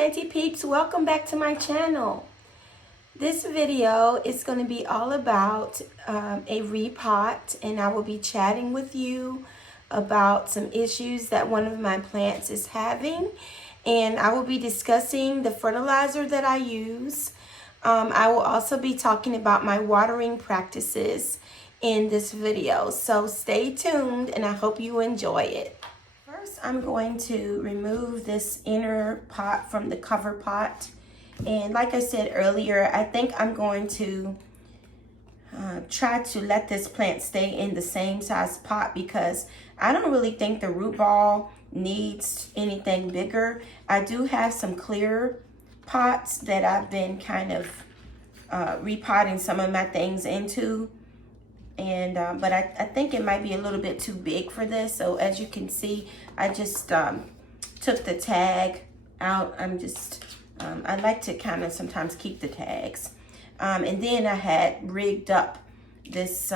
Planty peeps, welcome back to my channel. This video is going to be all about a repot, and I will be chatting with you about some issues that one of my plants is having, and I will be discussing the fertilizer that I use. I will also be talking about my watering practices in this video, so stay tuned and I hope you enjoy it. First, I'm going to remove this inner pot from the cover pot. And like I said earlier, I think I'm going to try to let this plant stay in the same size pot because I don't really think the root ball needs anything bigger. I do have some clear pots that I've been kind of repotting some of my things into. And but I think it might be a little bit too big for this. So as you can see, I just took the tag out. I like to kind of sometimes keep the tags. And then I had rigged up this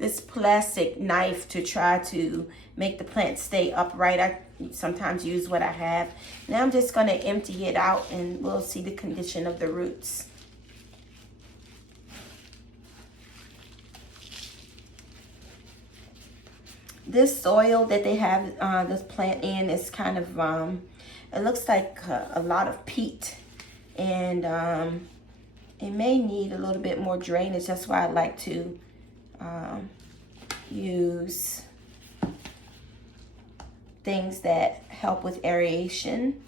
this plastic knife to try to make the plant stay upright. I sometimes use what I have. Now I'm just going to empty it out and we'll see the condition of the roots. This soil that they have this plant in is kind of, it looks like a lot of peat, and it may need a little bit more drainage. That's why I like to use things that help with aeration.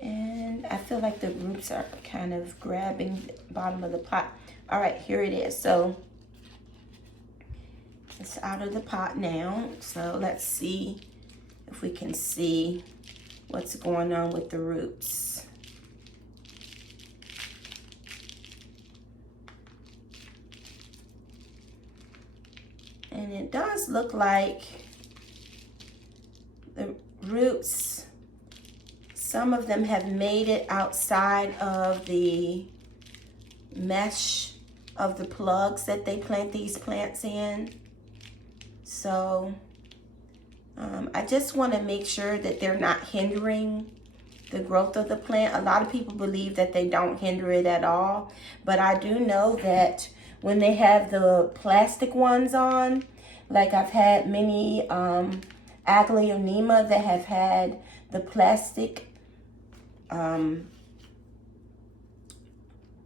And I feel like the roots are kind of grabbing the bottom of the pot. All right, here it is. So it's out of the pot now, so let's see if we can see what's going on with the roots. And it does look like the roots, some of them have made it outside of the mesh of the plugs that they plant these plants in. So I just want to make sure that they're not hindering the growth of the plant. A lot of people believe that they don't hinder it at all, but I do know that when they have the plastic ones on, like I've had many aglaonema that have had the plastic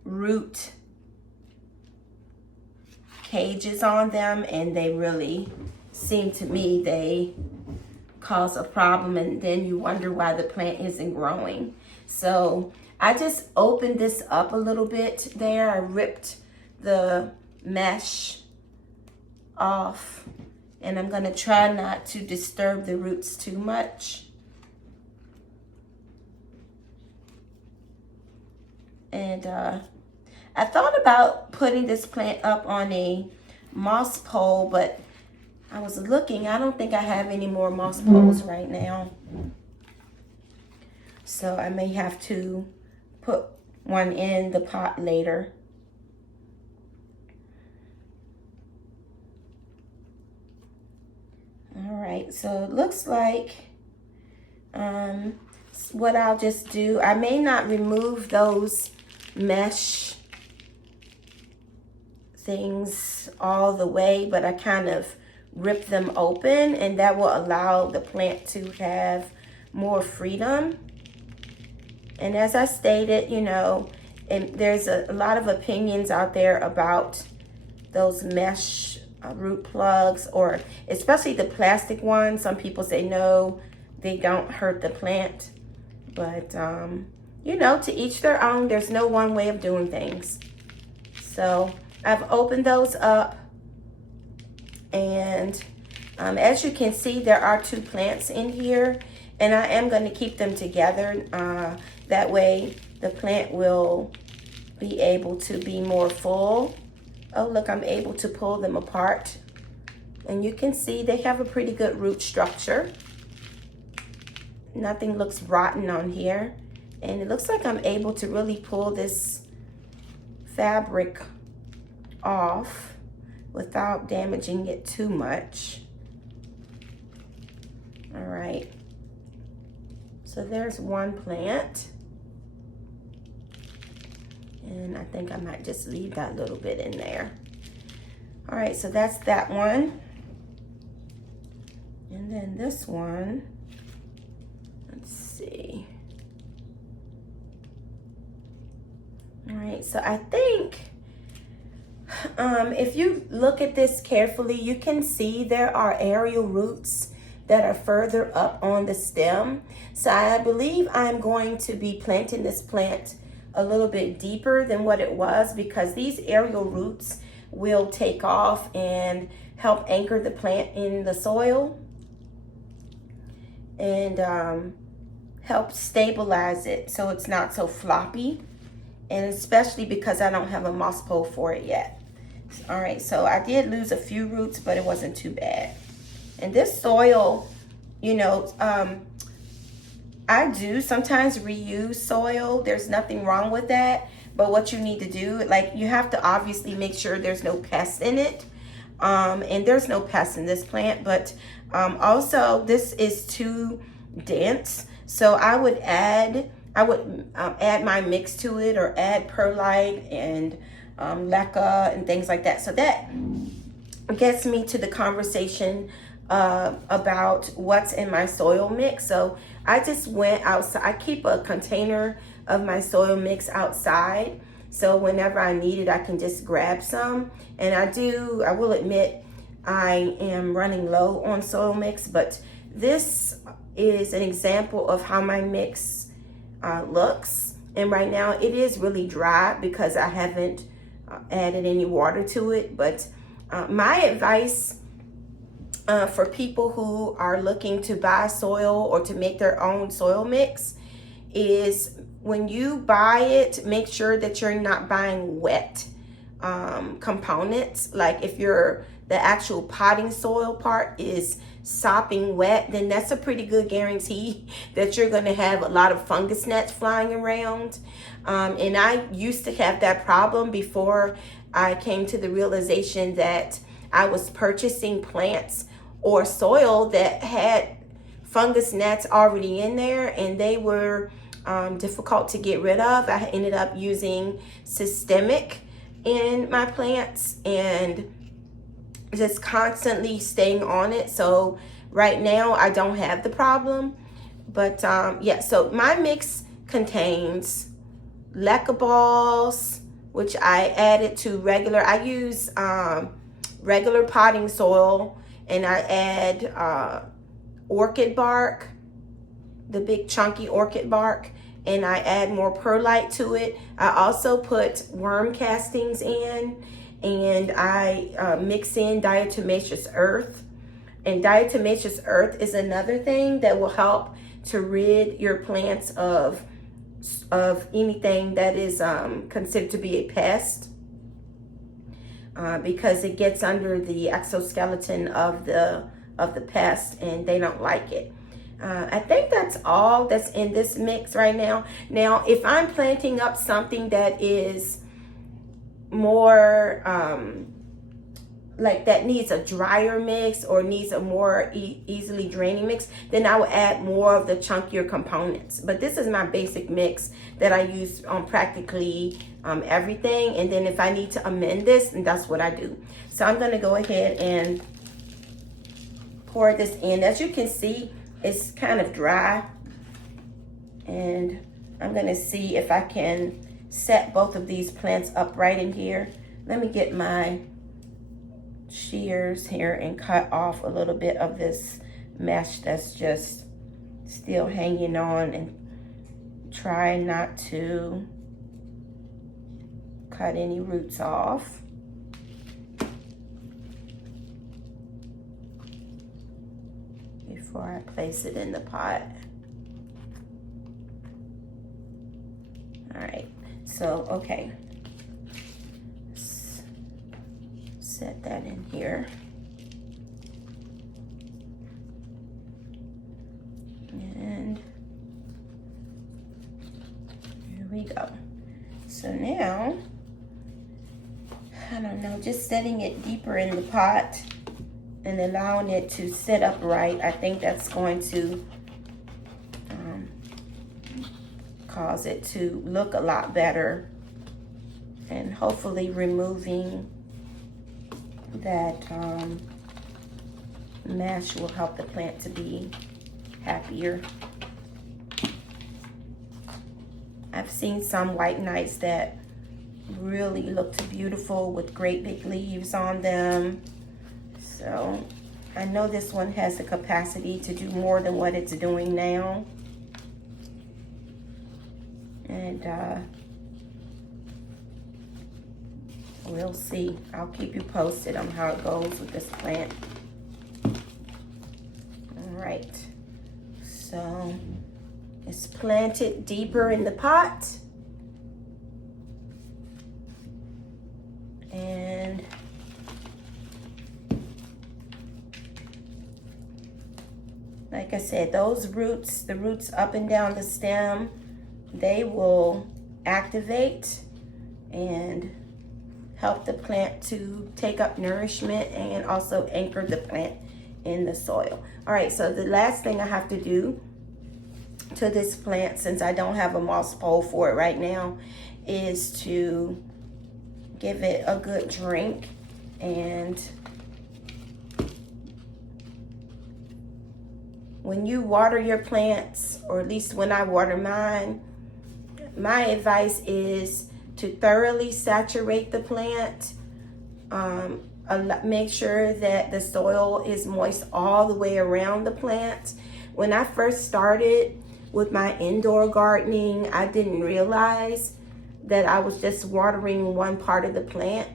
root cages on them, and they really seem to me they cause a problem, and then you wonder why the plant isn't growing. So I just opened this up a little bit there. I ripped the mesh off, and I'm going to try not to disturb the roots too much. And I thought about putting this plant up on a moss pole, but I was looking, I don't think I have any more moss poles right now. So I may have to put one in the pot later. All right, so it looks like what I'll just do, I may not remove those mesh things all the way, but I kind of rip them open, and that will allow the plant to have more freedom. And as I stated, you know, and there's a lot of opinions out there about those mesh root plugs, or especially the plastic ones. Some people say no, they don't hurt the plant, but you know, to each their own. There's no one way of doing things. So I've opened those up, and as you can see, there are two plants in here, and I am going to keep them together. That way the plant will be able to be more full. Oh, look, I'm able to pull them apart, and you can see they have a pretty good root structure. Nothing looks rotten on here, and it looks like I'm able to really pull this fabric off without damaging it too much. All right, so there's one plant. And I think I might just leave that little bit in there. All right, so that's that one. And then this one, let's see. All right, so I think if you look at this carefully, you can see there are aerial roots that are further up on the stem. So I believe I'm going to be planting this plant a little bit deeper than what it was, because these aerial roots will take off and help anchor the plant in the soil and help stabilize it so it's not so floppy, and especially because I don't have a moss pole for it yet. All right, so I did lose a few roots, but it wasn't too bad. And this soil, you know, I do sometimes reuse soil. There's nothing wrong with that. But what you need to do, like, you have to obviously make sure there's no pests in it. And there's no pests in this plant. But also, this is too dense. So I would add my mix to it, or add perlite and leca and things like that. So that gets me to the conversation about what's in my soil mix. So I just went outside. I keep a container of my soil mix outside, so whenever I need it, I can just grab some. And I will admit, I am running low on soil mix, but this is an example of how my mix looks. And right now it is really dry because I haven't added any water to it. But my advice for people who are looking to buy soil or to make their own soil mix is, when you buy it, make sure that you're not buying wet components. Like if the actual potting soil part is sopping wet, then that's a pretty good guarantee that you're going to have a lot of fungus gnats flying around. And I used to have that problem before I came to the realization that I was purchasing plants or soil that had fungus gnats already in there, and they were difficult to get rid of. I ended up using systemic in my plants and just constantly staying on it. So right now I don't have the problem. But yeah, so my mix contains leca balls, which I added to regular. I use regular potting soil, and I add orchid bark, the big chunky orchid bark, and I add more perlite to it. I also put worm castings in, and I mix in diatomaceous earth. And diatomaceous earth is another thing that will help to rid your plants of anything that is considered to be a pest, because it gets under the exoskeleton of the pest, and they don't like it. I think that's all that's in this mix right now. Now, if I'm planting up something that is more like that needs a drier mix or needs a more easily draining mix, then I will add more of the chunkier components. But this is my basic mix that I use on practically everything. And then if I need to amend this, then that's what I do. So I'm going to go ahead and pour this in. As you can see, it's kind of dry, and I'm going to see if I can set both of these plants up right in here. Let me get my shears here and cut off a little bit of this mesh that's just still hanging on, and try not to cut any roots off. Before I place it in the pot. All right, so okay, set that in here. And here we go. So now, I don't know, just setting it deeper in the pot and allowing it to sit upright, I think that's going to cause it to look a lot better and hopefully removing that mesh will help the plant to be happier. I've seen some white knights that really looked beautiful with great big leaves on them. So I know this one has the capacity to do more than what it's doing now. And we'll see. I'll keep you posted on how it goes with this plant. All right. So it's planted deeper in the pot. And like I said, those roots, the roots up and down the stem, they will activate and help the plant to take up nourishment and also anchor the plant in the soil. All right, so the last thing I have to do to this plant, since I don't have a moss pole for it right now, is to give it a good drink. And when you water your plants, or at least when I water mine, my advice is to thoroughly saturate the plant. Make sure that the soil is moist all the way around the plant. When I first started with my indoor gardening, I didn't realize that I was just watering one part of the plant,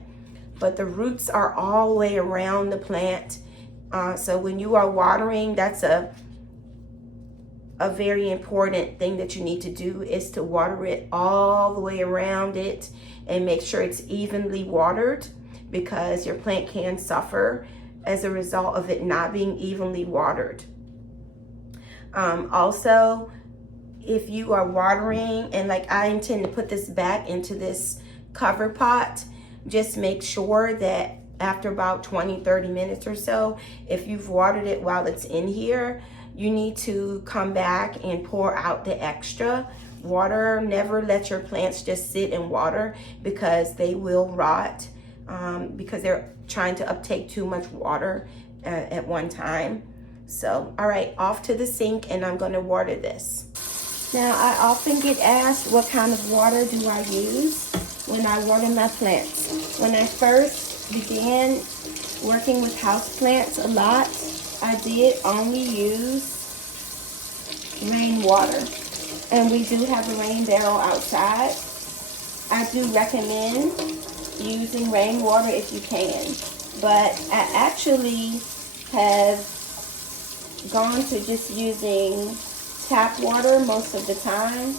but the roots are all the way around the plant. So when you are watering, that's a very important thing that you need to do, is to water it all the way around it and make sure it's evenly watered, because your plant can suffer as a result of it not being evenly watered. Also, if you are watering, and like I intend to put this back into this cover pot, just make sure that after about 20-30 minutes or so, if you've watered it while it's in here, you need to come back and pour out the extra water. Never let your plants just sit in water, because they will rot, because they're trying to uptake too much water at one time. So, all right, off to the sink, and I'm going to water this. Now, I often get asked, what kind of water do I use when I water my plants? When I first began working with houseplants a lot, I did only use rainwater, and we do have a rain barrel outside. I do recommend using rainwater if you can, but I actually have gone to just using tap water most of the time,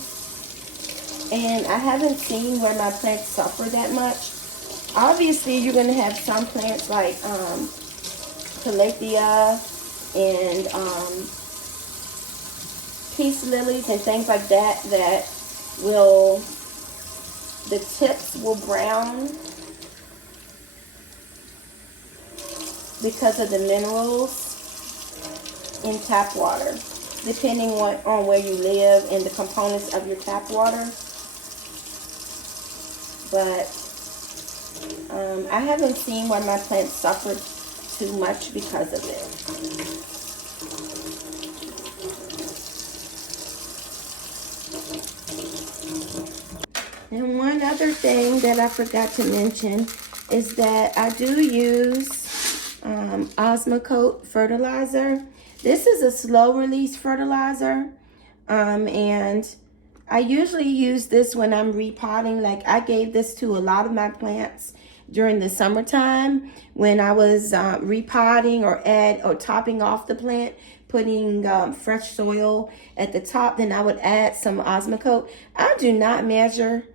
and I haven't seen where my plants suffer that much. Obviously, you're going to have some plants like Calathea and peace lilies and things like that, that will, the tips will brown because of the minerals in tap water, depending on where you live and the components of your tap water. But I haven't seen where my plants suffered too much because of it. And one other thing that I forgot to mention is that I do use Osmocote fertilizer. This is a slow release fertilizer, and I usually use this when I'm repotting. Like, I gave this to a lot of my plants during the summertime when I was repotting or topping off the plant, putting fresh soil at the top. Then I would add some Osmocote. I do not measure.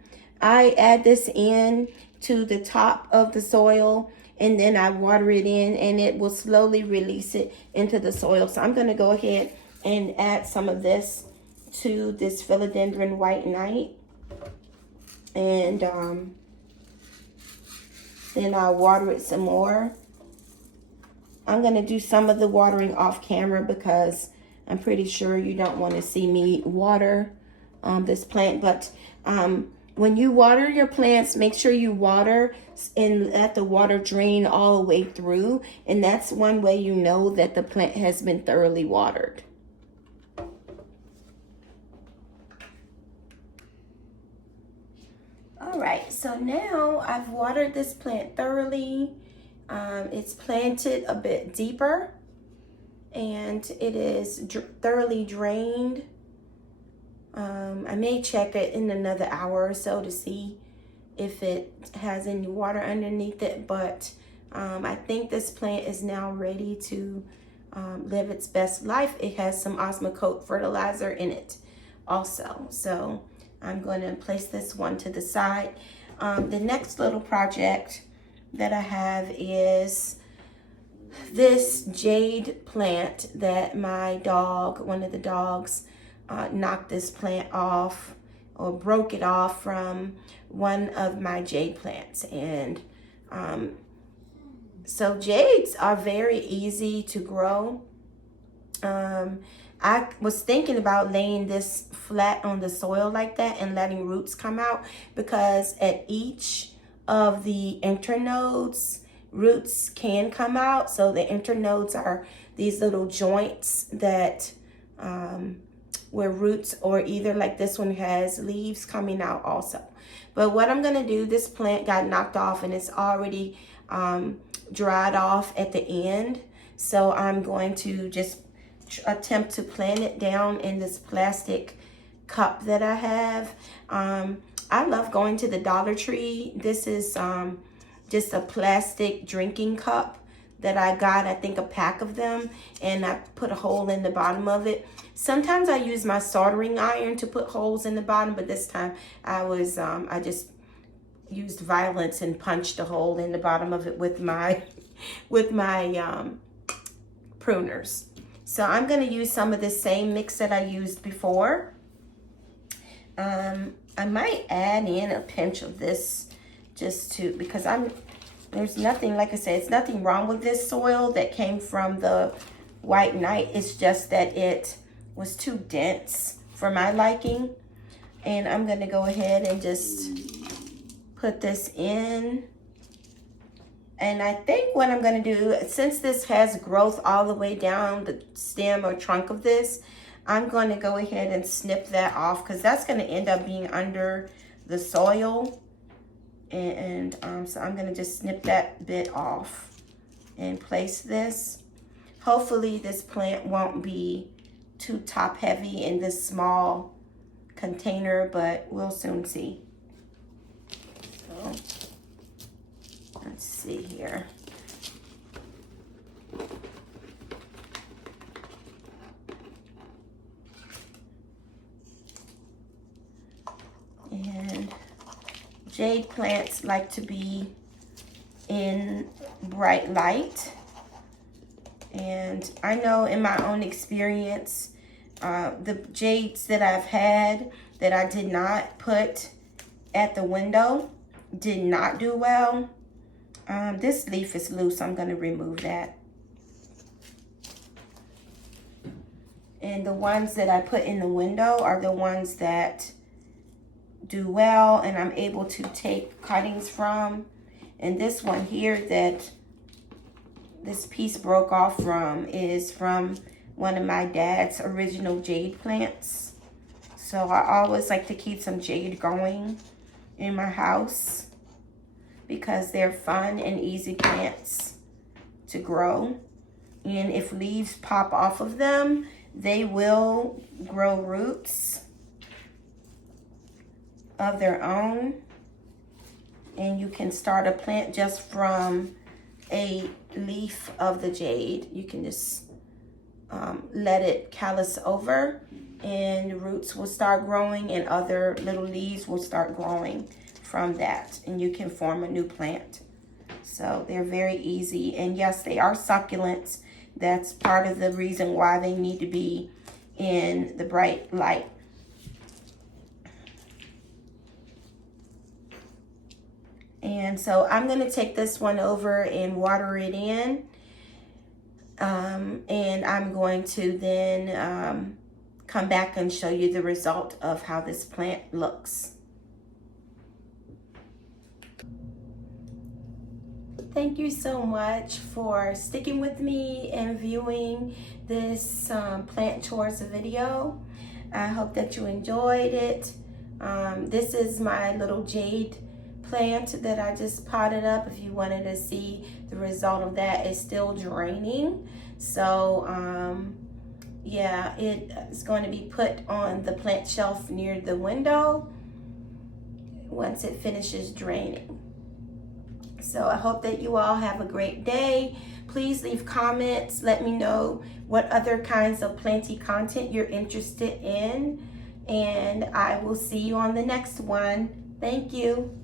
I add this in to the top of the soil, and then I water it in, and it will slowly release it into the soil. So I'm going to go ahead and add some of this to this Philodendron White Knight. And then I'll water it some more. I'm going to do some of the watering off camera, because I'm pretty sure you don't want to see me water this plant. But when you water your plants, make sure you water and let the water drain all the way through. And that's one way you know that the plant has been thoroughly watered. All right, so now I've watered this plant thoroughly. It's planted a bit deeper and it is thoroughly drained. I may check it in another hour or so to see if it has any water underneath it, but I think this plant is now ready to live its best life. It has some Osmocote fertilizer in it also. So I'm going to place this one to the side. The next little project that I have is this jade plant that my dog, one of the dogs, knocked this plant off or broke it off from one of my jade plants. And so jades are very easy to grow. I was thinking about laying this flat on the soil like that and letting roots come out, because at each of the internodes, roots can come out. So the internodes are these little joints that where roots, or either like this one has leaves coming out also. But what I'm gonna do, this plant got knocked off and it's already dried off at the end. So I'm going to just attempt to plant it down in this plastic cup that I have. I love going to the Dollar Tree. This is just a plastic drinking cup that I got, I think a pack of them, and I put a hole in the bottom of it. Sometimes I use my soldering iron to put holes in the bottom, but this time I just used violence and punched a hole in the bottom of it with my pruners. So I'm going to use some of the same mix that I used before. I might add in a pinch of this just to, because there's nothing, like I said, it's nothing wrong with this soil that came from the White Knight. It's just that it was too dense for my liking. And I'm going to go ahead and just put this in. And I think what I'm going to do, since this has growth all the way down the stem or trunk of this, I'm going to go ahead and snip that off, because that's going to end up being under the soil. And so I'm going to just snip that bit off and place this. Hopefully this plant won't be too top heavy in this small container, but we'll soon see. So let's see here. And jade plants like to be in bright light. And I know in my own experience, the jades that I've had that I did not put at the window did not do well. This leaf is loose. I'm going to remove that. And the ones that I put in the window are the ones that do well and I'm able to take cuttings from. And this one here that this piece broke off from is from one of my dad's original jade plants. So I always like to keep some jade going in my house because they're fun and easy plants to grow. And if leaves pop off of them, they will grow roots of their own. And you can start a plant just from a leaf of the jade. You can just let it callus over and roots will start growing and other little leaves will start growing from that. And you can form a new plant. So they're very easy. And yes, they are succulents. That's part of the reason why they need to be in the bright light. And so I'm going to take this one over and water it in. And I'm going to then come back and show you the result of how this plant looks. thank you so much for sticking with me and viewing this plant chores video. I hope that you enjoyed it. This is my little jade plant that I just potted up. If you wanted to see the result of that, it's still draining. So yeah, it is going to be put on the plant shelf near the window once it finishes draining. So I hope that you all have a great day. Please leave comments. Let me know what other kinds of planty content you're interested in. And I will see you on the next one. Thank you.